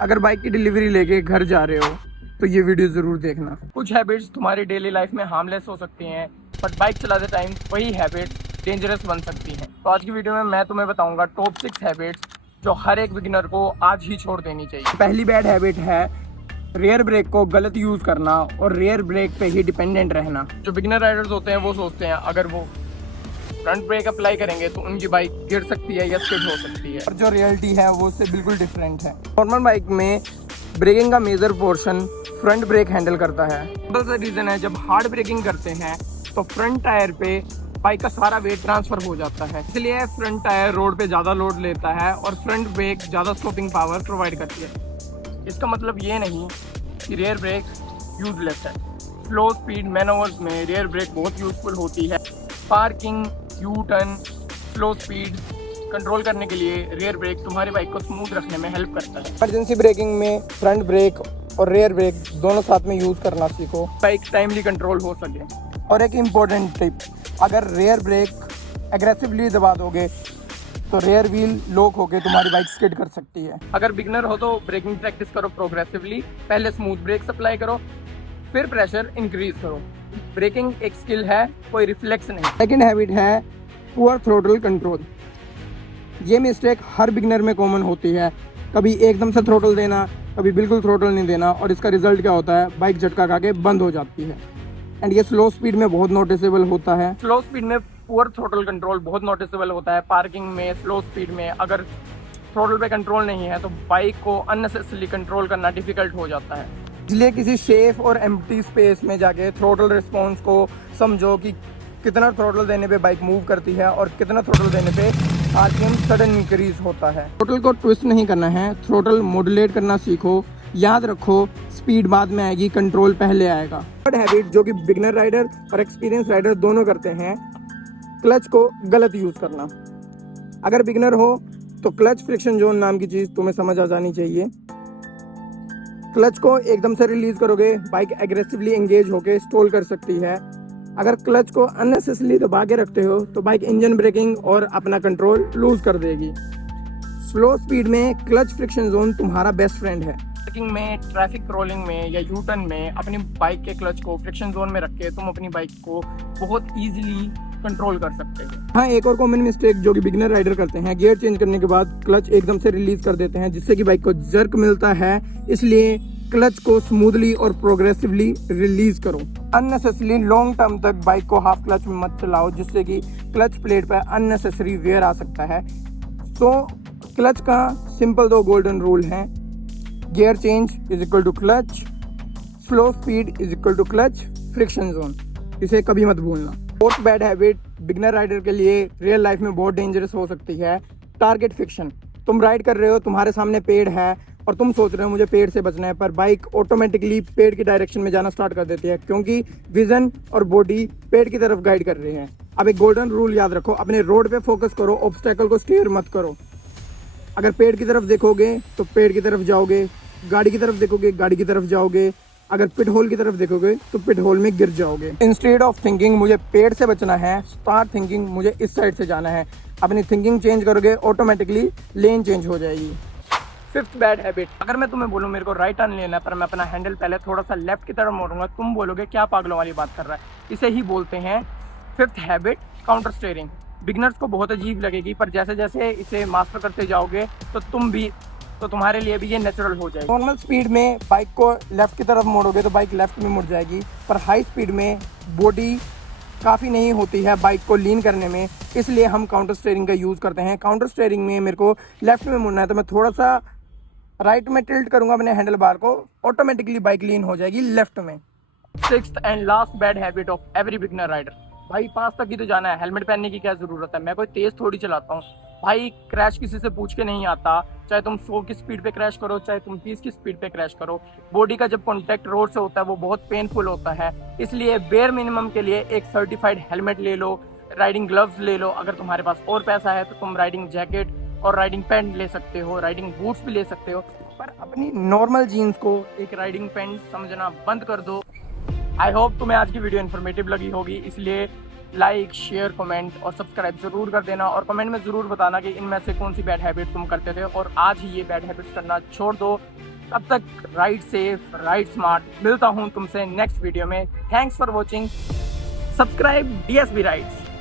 अगर बाइक की डिलीवरी लेके घर जा रहे हो तो ये वीडियो ज़रूर देखना। कुछ हैबिट्स तुम्हारी डेली लाइफ में हार्मलेस हो सकती हैं, बट बाइक चलाते टाइम वही हैबिट्स डेंजरस बन सकती हैं। तो आज की वीडियो में मैं तुम्हें बताऊंगा टॉप 6 हैबिट्स जो हर एक बिगिनर को आज ही छोड़ देनी चाहिए। पहली बैड हैबिट है रेयर ब्रेक को गलत यूज़ करना और रेयर ब्रेक पे ही डिपेंडेंट रहना। जो बिगिनर राइडर्स होते हैं वो सोचते हैं अगर वो फ्रंट ब्रेक अप्लाई करेंगे तो उनकी बाइक गिर सकती है या स्किड हो सकती है, और जो रियलिटी है वो उससे बिल्कुल डिफरेंट है। नॉर्मल बाइक में ब्रेकिंग का major portion front brake handle करता है। सिंपल सा रीज़न है, जब हार्ड ब्रेकिंग करते हैं तो फ्रंट टायर पे बाइक का सारा वेट ट्रांसफ़र हो जाता है, इसलिए फ्रंट टायर रोड पे ज़्यादा लोड लेता है और फ्रंट ब्रेक ज़्यादा स्टॉपिंग पावर प्रोवाइड करती है। इसका मतलब ये नहीं कि रेयर ब्रेक यूजलेस है। स्लो स्पीड मैनोवर्स में रेयर ब्रेक बहुत यूज़फुल होती है। Parking, U turn, slow speed control करने के लिए रेयर ब्रेक तुम्हारी बाइक को स्मूथ रखने में हेल्प करता है। इमरजेंसी ब्रेकिंग में फ्रंट ब्रेक और रेयर ब्रेक दोनों साथ में यूज़ करना सीखो, बाइक टाइमली कंट्रोल हो सके। और एक इम्पॉर्टेंट टिप, अगर रेयर ब्रेक एग्रेसिवली दबा दोगे तो रेयर व्हील लॉक होकर तुम्हारी बाइक स्किड कर सकती है। अगर बिगनर हो तो ब्रेकिंग प्रैक्टिस करो प्रोग्रेसिवली। पहले स्मूथ ब्रेक्स अप्लाई करो, फिर प्रेशर इंक्रीज करो। ब्रेकिंग एक स्किल है, कोई रिफ्लेक्स नहीं। सेकंड हैबिट है पुअर थ्रोटल कंट्रोल। ये मिस्टेक हर बिगनर में कॉमन होती है। कभी एकदम से थ्रोटल देना, कभी बिल्कुल थ्रोटल नहीं देना, और इसका रिजल्ट क्या होता है, बाइक झटका खा के बंद हो जाती है। एंड ये स्लो स्पीड में बहुत नोटिसेबल होता है। स्लो स्पीड में पुअर थ्रोटल कंट्रोल बहुत नोटिसेबल होता है। पार्किंग में, स्लो स्पीड में अगर थ्रोटल पे कंट्रोल नहीं है तो बाइक को अननेसेसरली कंट्रोल करना डिफिकल्ट हो जाता है। इसलिए किसी सेफ और एम्प्टी स्पेस में जाके थ्रोटल रिस्पॉन्स को समझो कि कितना थ्रोटल देने पे बाइक मूव करती है और कितना थ्रोटल देने पे आरपीएम सडन इंक्रीज होता है। थ्रोटल को ट्विस्ट नहीं करना है, थ्रोटल मॉड्यूलेट करना सीखो। याद रखो, स्पीड बाद में आएगी, कंट्रोल पहले आएगा। थर्ड हैबिट जो कि बिगिनर राइडर और एक्सपीरियंस राइडर दोनों करते हैं, क्लच को गलत यूज करना। अगर बिगिनर हो तो क्लच फ्रिक्शन जोन नाम की चीज तुम्हें समझ आ जानी चाहिए। क्लच को एकदम से रिलीज करोगे, बाइक एग्रेसिवली एंगेज होके स्टॉल कर सकती है। अगर क्लच को अननेसेसरली दबा के रखते हो तो बाइक इंजन ब्रेकिंग और अपना कंट्रोल लूज कर देगी। स्लो स्पीड में क्लच फ्रिक्शन जोन तुम्हारा बेस्ट फ्रेंड है। ब्रेकिंग में, ट्रैफिक क्रॉलिंग में या यू टर्न में अपनी बाइक के क्लच को फ्रिक्शन जोन में रख के तुम अपनी बाइक को बहुत ईजिली कंट्रोल कर सकते हो। हाँ, एक और कॉमन मिस्टेक जो कि बिगिनर राइडर करते हैं, गियर चेंज करने के बाद क्लच एकदम से रिलीज कर देते हैं, जिससे कि बाइक को जर्क मिलता है। इसलिए क्लच को स्मूथली और प्रोग्रेसिवली रिलीज करो। अननेसेसरी लॉन्ग टर्म तक बाइक को हाफ क्लच में मत चलाओ, जिससे कि क्लच प्लेट पर अननेसेसरी वेयर आ सकता है। तो क्लच का सिंपल दो गोल्डन रूल है, gear change is equal to clutch, slow speed is equal to clutch friction zone. इसे कभी मत भूलना। Fourth bad habit beginner rider के लिए रियल लाइफ में बहुत डेंजरस हो सकती है, टारगेट फिक्शन। तुम राइड कर रहे हो, तुम्हारे सामने पेड़ है और तुम सोच रहे हो मुझे पेड़ से बचना है, पर बाइक ऑटोमेटिकली पेड़ की डायरेक्शन में जाना स्टार्ट कर देती है, क्योंकि विजन और बॉडी पेड़ की तरफ गाइड कर रहे हैं। अब एक गोल्डन रूल याद रखो, अपने रोड पे फोकस करो, ऑब्स्टेकल को स्टीयर मत करो। अगर पेड़ की तरफ देखोगे तो पेड़ की तरफ जाओगे, गाड़ी की तरफ देखोगे गाड़ी की तरफ जाओगे, अगर पिट होल की तरफ देखोगे तो पिट होल में गिर जाओगे। इंस्टेड ऑफ थिंकिंग मुझे पेड़ से बचना है, स्टार्ट थिंकिंग मुझे इस साइड से जाना है। अपनी थिंकिंग चेंज करोगे, ऑटोमेटिकली लेन चेंज हो जाएगी। फिफ्थ बैड हैबिट, अगर मैं तुम्हें बोलूँ मेरे को राइट टर्न लेना है पर मैं अपना हैंडल पहले थोड़ा सा लेफ्ट की तरफ मोड़ूंगा, तुम बोलोगे क्या पागलों वाली बात कर रहा है। इसे ही बोलते हैं fifth habit, counter steering. Beginners को बहुत अजीब लगेगी, पर जैसे जैसे इसे मास्टर करते जाओगे तो तुम्हारे लिए भी ये नेचुरल हो जाएगी। नॉर्मल स्पीड में बाइक को लेफ्ट की तरफ मोड़ोगे तो बाइक लेफ्ट में मुड़ जाएगी, पर हाई स्पीड में बॉडी काफ़ी नहीं होती है बाइक को लीन करने में, इसलिए हम काउंटर स्टीयरिंग का यूज़ करते हैं। काउंटर स्टीयरिंग में मेरे को लेफ्ट में मुड़ना है तो मैं थोड़ा सा राइट में टिल्ट करूंगा अपने हैंडल बार को, ऑटोमेटिकली बाइक लीन हो जाएगी लेफ्ट में। Sixth and last bad habit of every beginner rider, भाई पास तक ही तो जाना है, हेलमेट पहनने की क्या जरूरत है। मैं कोई तेज थोड़ी चलाता हूँ भाई, क्रैश किसी से पूछ के नहीं आता। चाहे तुम 100 की स्पीड पे क्रैश करो, चाहे तुम 30 की स्पीड पे क्रैश करो, बॉडी का जब कॉन्टैक्ट रोड से होता है वो बहुत पेनफुल होता है। इसलिए बेयर मिनिमम के लिए एक सर्टिफाइड हेलमेट ले लो, राइडिंग ग्लव्स ले लो। अगर तुम्हारे पास और पैसा है तो तुम राइडिंग जैकेट और राइडिंग पैंट ले सकते हो, राइडिंग बूट्स भी ले सकते हो, पर अपनी नॉर्मल जीन्स को एक राइडिंग पैंट समझना बंद कर दो। आई होप तुम्हें आज की वीडियो इन्फॉर्मेटिव लगी होगी, इसलिए लाइक, शेयर, कमेंट और सब्सक्राइब जरूर कर देना, और कमेंट में ज़रूर बताना कि इनमें से कौन सी बैड हैबिट तुम करते थे और आज ही ये बैड हैबिट्स करना छोड़ दो। तब तक राइड सेफ, राइड स्मार्ट। मिलता हूँ तुमसे नेक्स्ट वीडियो में। Thanks for watching. Subscribe DSB rides.